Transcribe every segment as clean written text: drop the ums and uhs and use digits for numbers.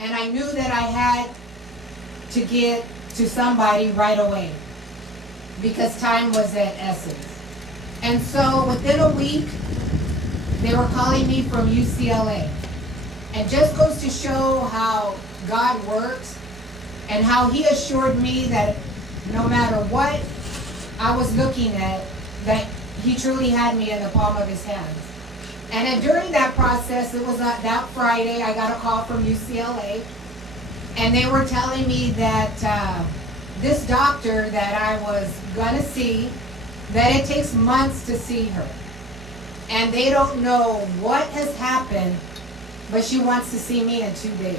And I knew that I had to get to somebody right away because time was at essence. And so within a week, they were calling me from UCLA. And just goes to show how God works and how he assured me that no matter what I was looking at, that he truly had me in the palm of his hands. And then during that process, it was that Friday, I got a call from UCLA, and they were telling me that this doctor that I was gonna see, that it takes months to see her. And they don't know what has happened, but she wants to see me in 2 days.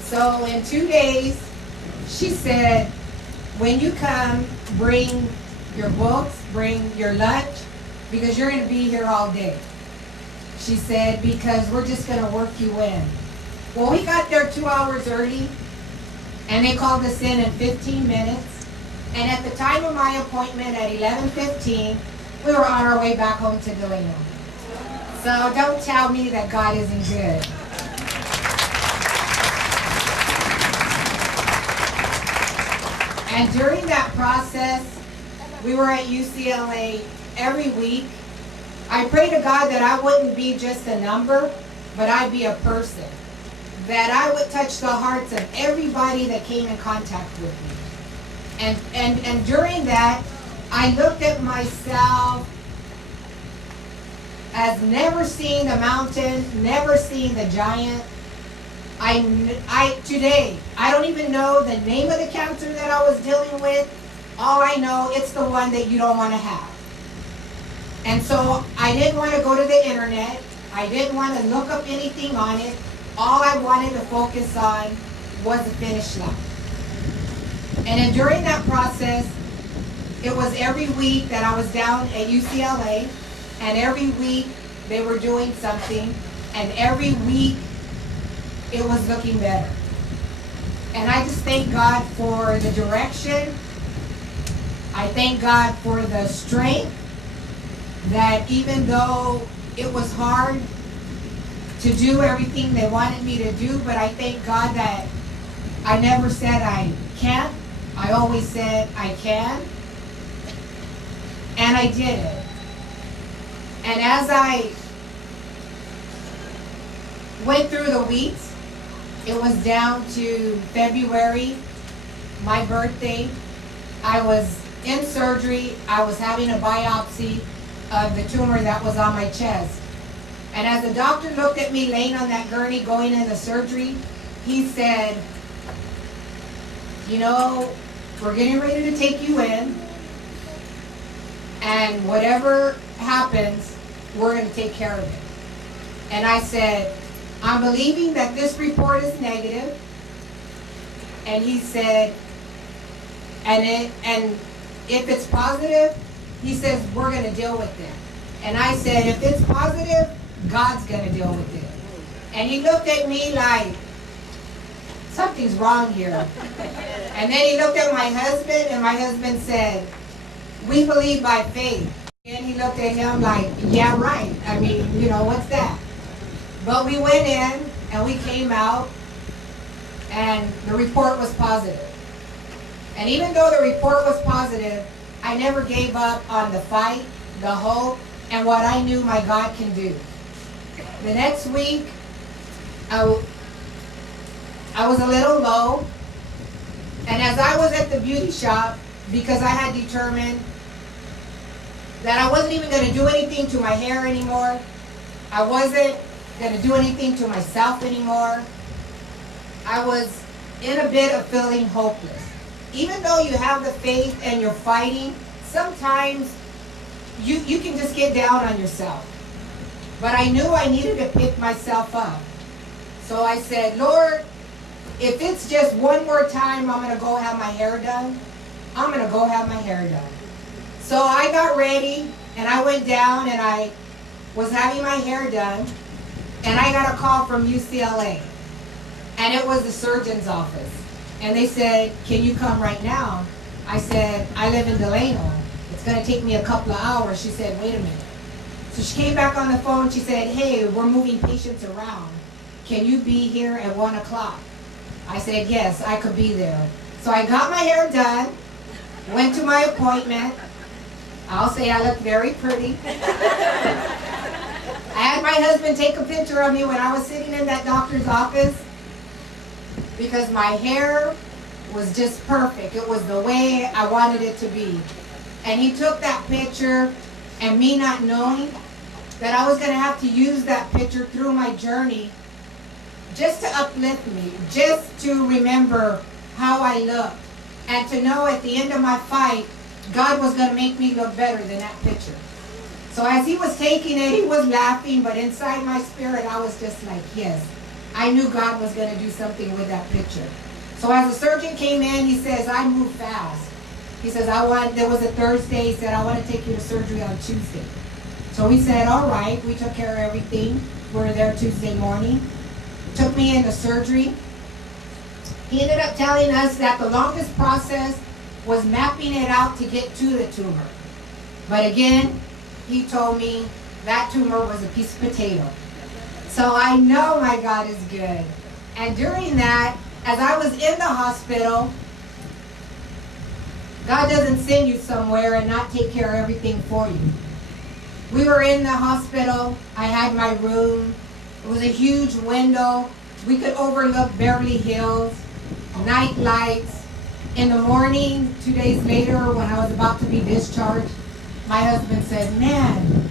So in 2 days, she said, when you come, bring your books, bring your lunch, because you're going to be here all day. She said, because we're just going to work you in. Well, we got there 2 hours early, and they called us in 15 minutes. And at the time of my appointment at 11:15, we were on our way back home to Delano. So don't tell me that God isn't good. And during that process, we were at UCLA every week. I pray to God that I wouldn't be just a number, but I'd be a person. That I would touch the hearts of everybody that came in contact with me. And during that, I looked at myself as never seeing the mountain, never seeing the giant. Today, I don't even know the name of the cancer that I was dealing with. All I know, it's the one that you don't want to have. And so I didn't want to go to the internet. I didn't want to look up anything on it. All I wanted to focus on was the finish line. And then during that process, it was every week that I was down at UCLA, and every week they were doing something, and every week it was looking better. And I just thank God for the direction. I thank God for the strength that even though it was hard to do everything they wanted me to do, but I thank God that I never said I can't. I always said I can. And I did it. And as I went through the weeks, it was down to February, my birthday. I was in surgery. I was having a biopsy of the tumor that was on my chest. And as the doctor looked at me laying on that gurney going into surgery, he said, you know, we're getting ready to take you in, and whatever happens, we're going to take care of it. And I said, I'm believing that this report is negative. And he said, and if it's positive, he says, we're going to deal with it. And I said, if it's positive, God's going to deal with it. And he looked at me like, something's wrong here. And then he looked at my husband, and my husband said, we believe by faith. And he looked at him like, yeah, right. I mean, you know, what's that? But we went in, and we came out, and the report was positive. And even though the report was positive, I never gave up on the fight, the hope, and what I knew my God can do. The next week, I was a little low, and as I was at the beauty shop, because I had determined that I wasn't even going to do anything to my hair anymore, I wasn't going to do anything to myself anymore, I was in a bit of feeling hopeless. Even though you have the faith and you're fighting, sometimes you can just get down on yourself. But I knew I needed to pick myself up. So I said, Lord, if it's just one more time I'm going to go have my hair done, I'm going to go have my hair done. So I got ready, and I went down, and I was having my hair done, and I got a call from UCLA. And it was the surgeon's office. And they said, can you come right now? I said, I live in Delano. It's going to take me a couple of hours. She said, wait a minute. So she came back on the phone. She said, hey, we're moving patients around. can you be here at 1 o'clock? I said, yes, I could be there. So I got my hair done, went to my appointment. I'll say I look very pretty. I had my husband take a picture of me when I was sitting in that doctor's office because my hair was just perfect. It was the way I wanted it to be. And he took that picture, and me not knowing that I was going to have to use that picture through my journey just to uplift me, just to remember how I looked, and to know at the end of my fight, God was going to make me look better than that picture. So as he was taking it, he was laughing, but inside my spirit, I was just like, yes, I knew God was going to do something with that picture. So as the surgeon came in, he says, I move fast. He says, there was a Thursday, he said, I want to take you to surgery on Tuesday. So we said, all right, we took care of everything. We were there Tuesday morning. Took me into surgery. He ended up telling us that the longest process was mapping it out to get to the tumor. But again, he told me that tumor was a piece of potato. So I know my God is good. And during that, as I was in the hospital, God doesn't send you somewhere and not take care of everything for you. We were in the hospital. I had my room. It was a huge window. We could overlook Beverly Hills, night lights. In the morning, 2 days later, when I was about to be discharged, my husband said, man,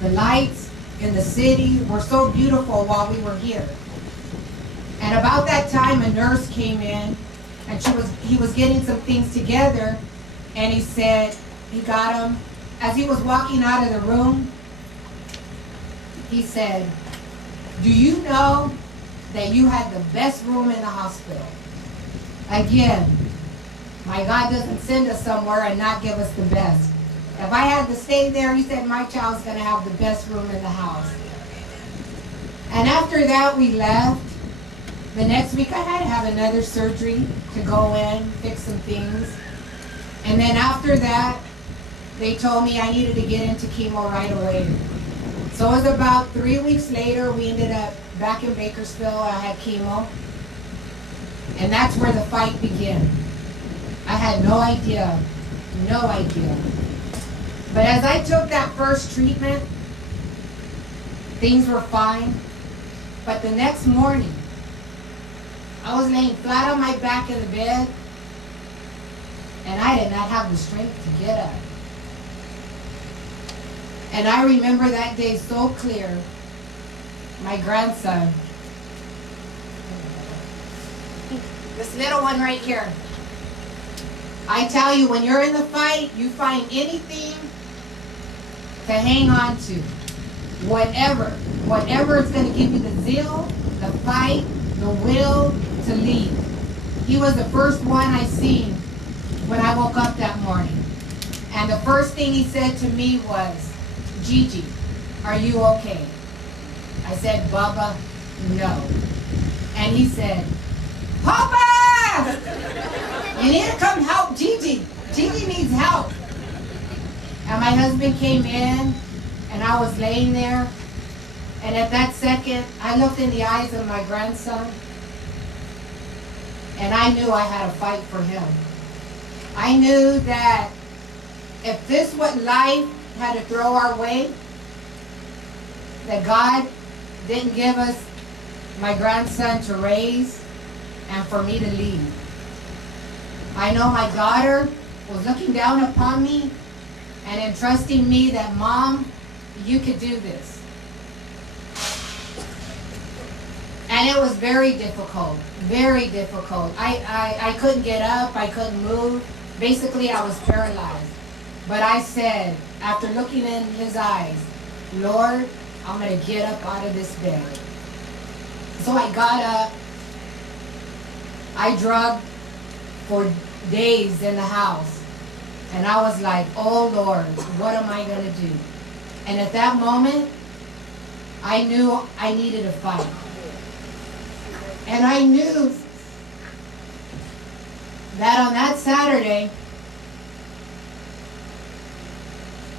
the lights in the city were so beautiful while we were here. And about that time, a nurse came in, and he was getting some things together, and he said, he got them. As he was walking out of the room, he said, do you know that you had the best room in the hospital? Again, my God doesn't send us somewhere and not give us the best. If I had to stay there, he said, my child's going to have the best room in the house. And after that, we left. The next week, I had to have another surgery to go in, fix some things. And then after that, they told me I needed to get into chemo right away. So it was about 3 weeks later, we ended up back in Bakersfield. I had chemo. And that's where the fight began. I had no idea. But as I took that first treatment, things were fine. But the next morning, I was laying flat on my back in the bed, and I did not have the strength to get up. And I remember that day so clear. My grandson, this little one right here. I tell you, when you're in the fight, you find anything to hang on to. Whatever is going to give you the zeal, the fight, the will to lead. He was the first one I seen when I woke up that morning. And the first thing he said to me was, Gigi, are you okay? I said, Bubba, no. And he said, Papa! You need to come help Gigi. Gigi needs help. And my husband came in, and I was laying there. And at that second, I looked in the eyes of my grandson, and I knew I had to fight for him. I knew that if this what life had to throw our way, that God didn't give us my grandson to raise and for me to lead. I know my daughter was looking down upon me and entrusting me that, Mom, you could do this. And it was very difficult, very difficult. I couldn't get up, I couldn't move. Basically, I was paralyzed. But I said, after looking in his eyes, Lord, I'm going to get up out of this bed. So I got up. I drugged for days in the house. And I was like, oh Lord, what am I going to do? And at that moment, I knew I needed to fight. And I knew that on that Saturday,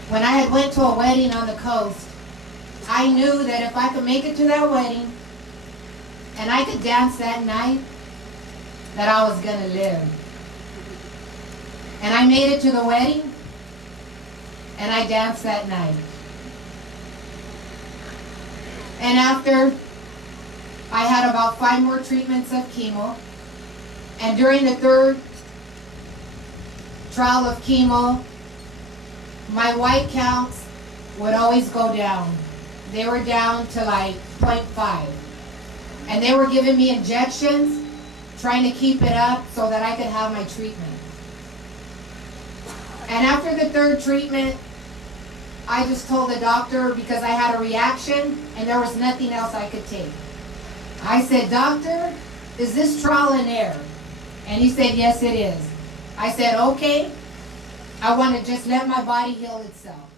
when I had went to a wedding on the coast, I knew that if I could make it to that wedding, And I could dance that night that I was going to live. And I made it to the wedding, and I danced that night. And after, I had about 5 more treatments of chemo. And during the 3rd trial of chemo, my white counts would always go down. They were down to like 0.5. And they were giving me injections, trying to keep it up so that I could have my treatment. And after the 3rd treatment, I just told the doctor, because I had a reaction and there was nothing else I could take. I said, "Doctor, is this trial and error?" And he said, "Yes, it is." I said, "Okay, I want to just let my body heal itself."